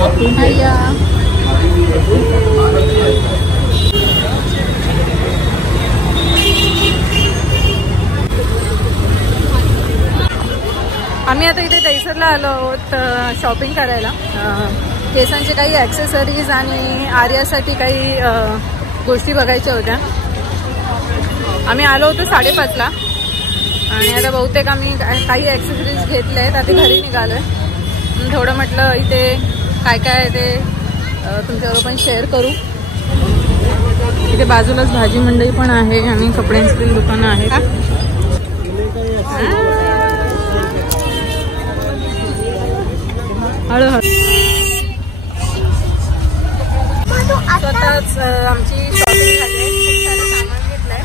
आम्ही आता इथे दहीसरला आलो आहोत शॉपिंग करायला. केसांचे काही ॲक्सेसरीज आणि आर्यासाठी काही गोष्टी बघायच्या होत्या. आम्ही आलो होतो 5:30ला आणि आता बहुतेक आम्ही काही ॲक्सेसरीज घेतले आहेत. आता घरी निघालो आहे. थोडं म्हटलं इथे काय काय आहे ते तुमच्याबरोबर पण शेअर करू. इथे बाजूलाच भाजी मंडई पण आहे आणि कपड्यांची दुकानं आहेत. हळूहळू स्वतःच आमची शॉपिंग झाली आहे. खूप सारं सामान घेतलंय.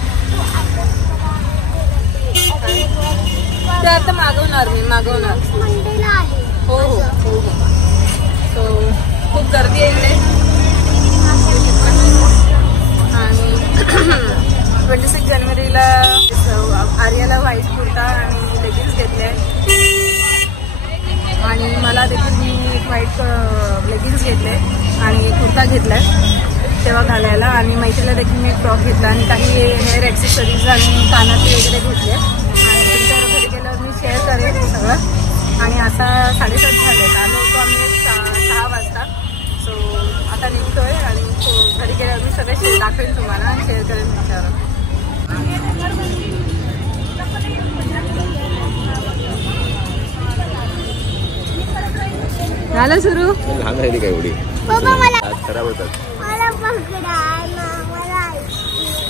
ते आता मागवणार हो हो हो हो. सो खूप गर्दी आहे इथे आणि 26 जानेवारीला आर्याला व्हाईट कुर्ता आणि लेगिन्स घेतले आणि मला देखील मी व्हाईट लेगिन्स घेतले आणि कुर्ता घेतलाय तेव्हा घालायला आणि मैत्रीला देखील मी फ्रॉक घेतला आणि काही हेअर ॲक्सेसरीज आणि कानातले वगैरे घेतले आणि तुमच्यावर घरी गेल्यावर मी शेअर करेन हे सगळं. आणि आता 7:30 झाले. आलो होतो आम्ही 6 वाजता. सो आता निघतोय आणि घरी गेल्यावर मी सगळे दाखवेन तुम्हाला आणि शेअर करेन तुमच्यावर. झालं सुरू. लहान आहे काय एवढी खराब होतात.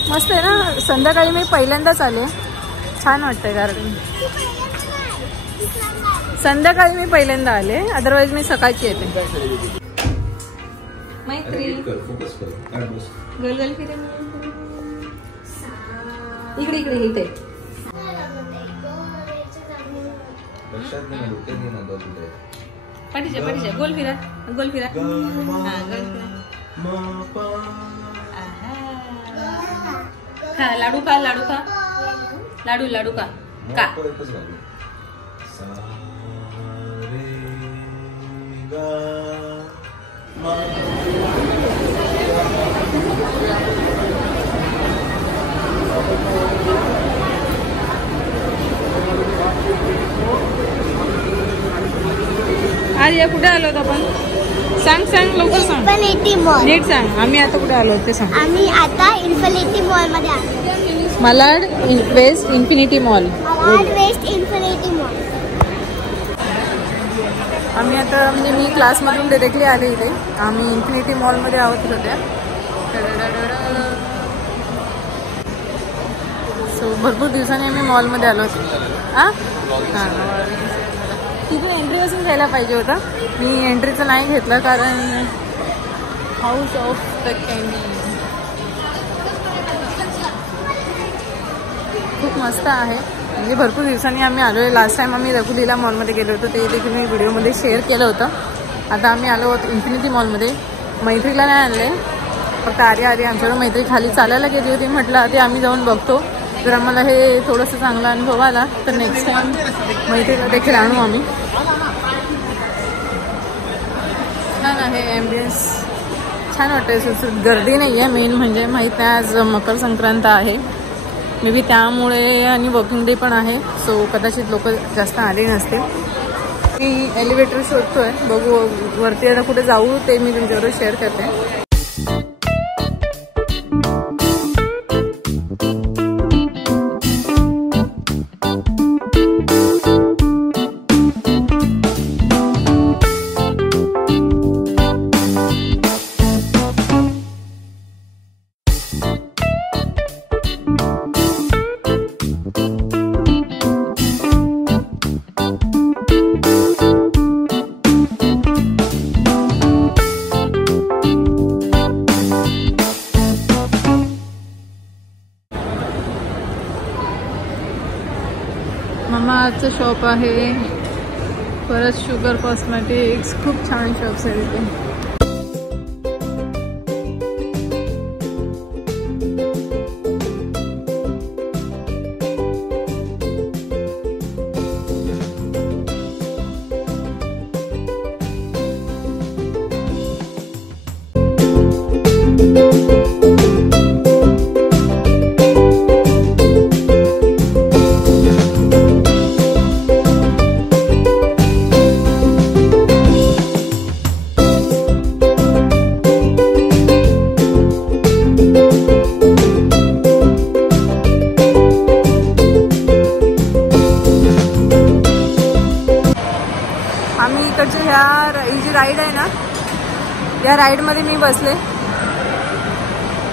मस्त आहे ना. संध्याकाळी मी पहिल्यांदाच आले. छान वाटतंय कारण संध्याकाळी मी पहिल्यांदा आले. अदरवाईज मी सकाळची येते. मैत्री गल गल फिरे इकडे इकडे इथे पाठीच्या गोल फिरा गोल फिरा. हा गोल फिरा. हा लाडू खा लाडू खा लाडू लाडू खा का. आर्या कुठे आलो होतो आपण. सांग सांग लवकर सांग. Infinity mall. नीट सांग. आम्ही आता कुठे आलो ते सांग. आम्ही आता इन्फिनिटी मॉल मध्ये आलो. Malad West Infinity Mall. Malad West Infinity Mall. आम्ही आता म्हणजे मी क्लासमधून डिरेक्टली आले इथे. आम्ही इन्फिनिटी मॉलमध्ये आहोत होत्या. सो भरपूर दिवसांनी आम्ही मॉलमध्ये आलो होतो. हां हां तिथून एंट्री पासून घ्यायला पाहिजे होता. मी एंट्रीचं नाही घेतलं कारण हाऊस ऑफ द कँडी खूप मस्त आहे. म्हणजे भरपूर दिवसांनी आम्ही आलो आहे. लास्ट टाइम आम्ही रघुलीला मॉलमध्ये गेलो होतो. ते देखील मी व्हिडिओमध्ये शेअर केलं होतं. आता आम्ही आलो आहोत इन्फिनिटी मॉलमध्ये. मैत्रीला नाही आणले फक्त आर्या आमच्याकडे. मैत्री खाली चालायला गेली होती. म्हटलं ते आम्ही जाऊन बघतो. जर आम्हाला हे थोडंसं चांगला अनुभव आला तर नेक्स्ट टाइम मैत्रीला देखील आणू आम्ही. छान आहे ॲम्बियन्स. छान वाटतंय. सुटसुट. गर्दी नाही आहे. मेन म्हणजे माहीत नाही आज मकर संक्रांत आहे. मे बी त्यामुळे आणि वर्किंग डे पण आहे. सो कदाचित लोक जास्त आले नसते. मी एलिव्हेटर शोधतोय. बघू वरती आता कुठे जाऊ ते मी तुमच्याबरोबर शेअर करते. ममाअर्थचं शॉप आहे. परत शुगर कॉस्मेटिक्स. खूप छान शॉप्स आहेत इथे. ही जी राईड आहे ना, या राईडमध्ये मी बसले,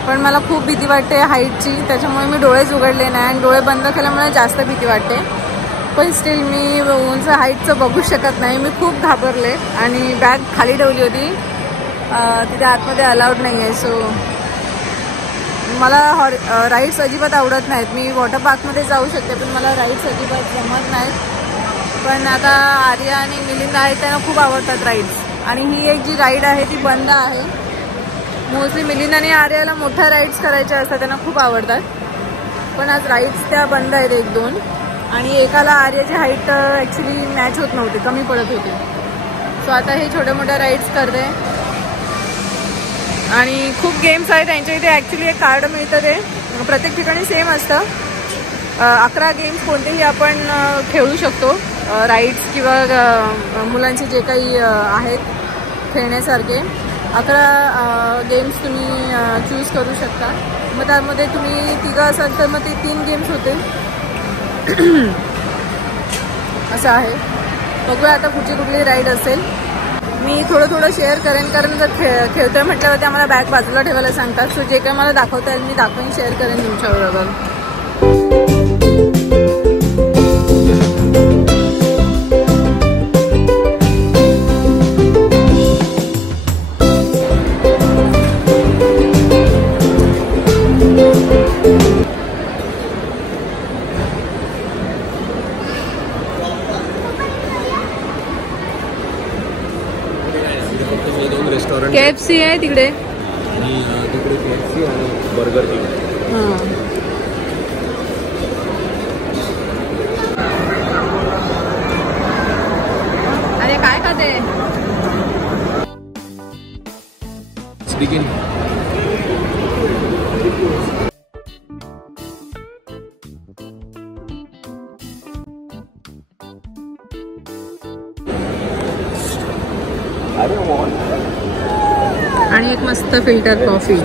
पण मला खूप भीती वाटते हाईटची, त्याच्यामुळे मी डोळेच उघडले नाही आणि डोळे बंद केल्यामुळे जास्त भीती वाटते. पण स्टील मी उंच हाईटचं बघू शकत नाही. मी खूप घाबरले आणि बॅग खाली ठेवली होती, तिथे आतमध्ये अलाउड नाही आहे. सो मला राईड्स अजिबात आवडत नाहीत. मी वॉटर पार्कमध्ये जाऊ शकते, पण मला राईड्स अजिबात जमत नाहीत. पण आता आर्या आणि मिलिंद आहेत, त्यांना खूप आवडतात राईड्स. आणि ही एक जी राईड आहे ती बंद आहे. मोस्टली मिलिंद आणि आर्याला मोठ्या राईड्स करायच्या असतात, त्यांना खूप आवडतात. पण आज राईड्स त्या बंद आहेत 1-2. आणि एकाला आर्याची हाईट ॲक्च्युली मॅच होत नव्हती, कमी पडत होती. सो आता हे छोट्या मोठ्या राईड्स करते. आणि खूप गेम्स आहेत त्यांच्या इथे. ॲक्च्युली एक कार्ड मिळतं, ते प्रत्येक ठिकाणी सेम असतं. 11 गेम्स कोणतेही आपण खेळू शकतो, राईड्स किंवा मुलांचे जे काही आहेत खेळण्यासारखे. 11 गेम्स तुम्ही चूज करू शकता. मग त्यामध्ये तुम्ही 3 असाल तर मग ते 3 गेम्स होते. असं आहे. बघूया आता कुठली राईड असेल. मी थोडं शेअर करेन, कारण जर खेळतोय म्हटल्यावरती आम्हाला बॅग बाजूला ठेवायला सांगतात. सो जे काही मला दाखवता येईल मी दाखवून शेअर करेन तुमच्याबरोबर. KFC आहे तिकडे आणि तिकडे KFC आणि बर्गर किंग. अरे काय खाते? बिगिन. आणि एक मस्त फिल्टर कॉफी.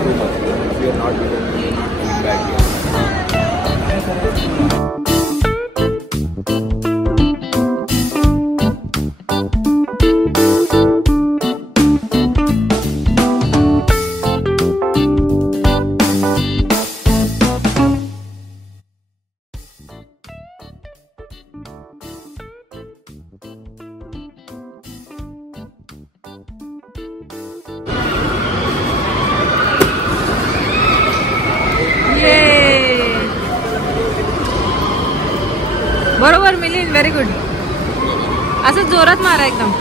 बरोबर मिलिंद, व्हेरी गुड. असं जोरात मारा एकदम.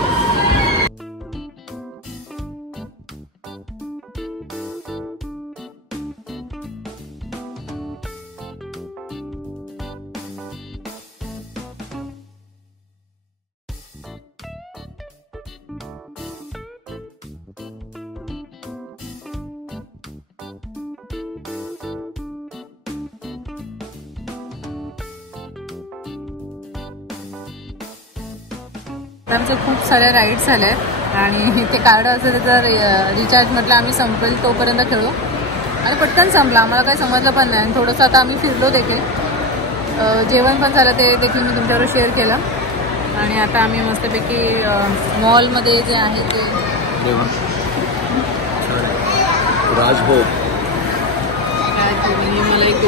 आमचे खूप साऱ्या राईड्स झाल्या आहेत आणि ते कार्ड असेल तर रिचार्ज म्हटलं आम्ही संपेल तोपर्यंत खेळू. आणि पटकन संपला, आम्हाला काही समजलं पण नाही. आणि थोडंसं आता आम्ही फिरलो देखील, जेवण पण झालं, ते देखील मी तुमच्याबरोबर शेअर केलं. आणि आता आम्ही मस्तपैकी मॉलमध्ये जे आहे ते राजभोग मला एक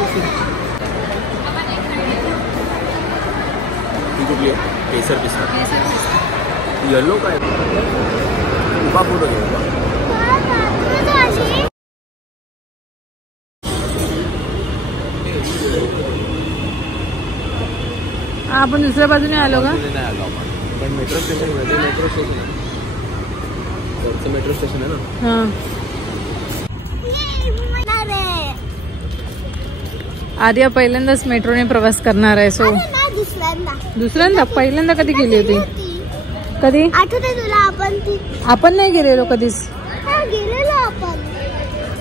कुठली केसर पिस्ता येलो काय उभा फोटो घे. आपण दुसऱ्या बाजूने आलो का? नाही आलो आपण, पण मेट्रो स्टेशन मध्ये मेट्रो स्टेशन आहे ना. हां, आर्या पहिल्यांदाच मेट्रोने प्रवास करणार आहे. सो दुसऱ्यांदा पहिल्यांदा कधी गेली होती? कधी आठवते तुला? आपण नाही गेलेलो कधीच. गेलेलो आपण,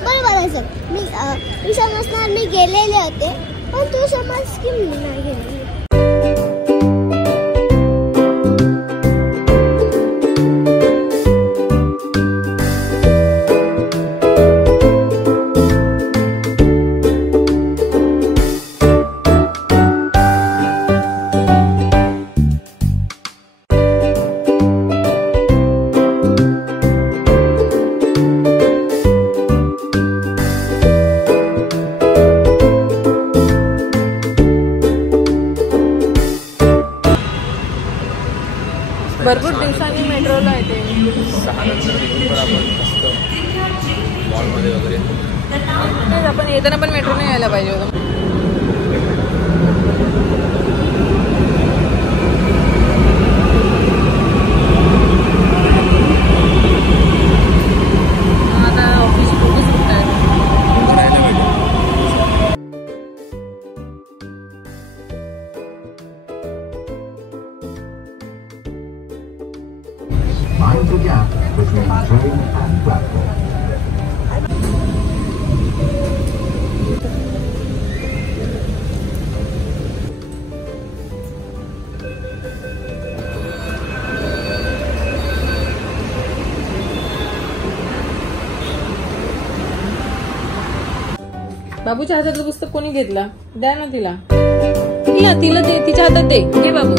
बरोबर. मी समजणार मी गेलेले होते, पण तू समज की मी नाही गेलेले. भरपूर दिवसांनी मेट्रोला येते. 6 नंतर निघून पण आपण मस्त मॉलमध्ये वगैरे. तेच आपण येताना पण मेट्रोने यायला पाहिजे होतं. आता ऑफिस सुटतात. Mind the gap between train and platform. बाबूच्या हातातलं पुस्तक कोणी घेतला? द्या ना तिला. तिला दे, तिच्या हातात दे. घे बाबू.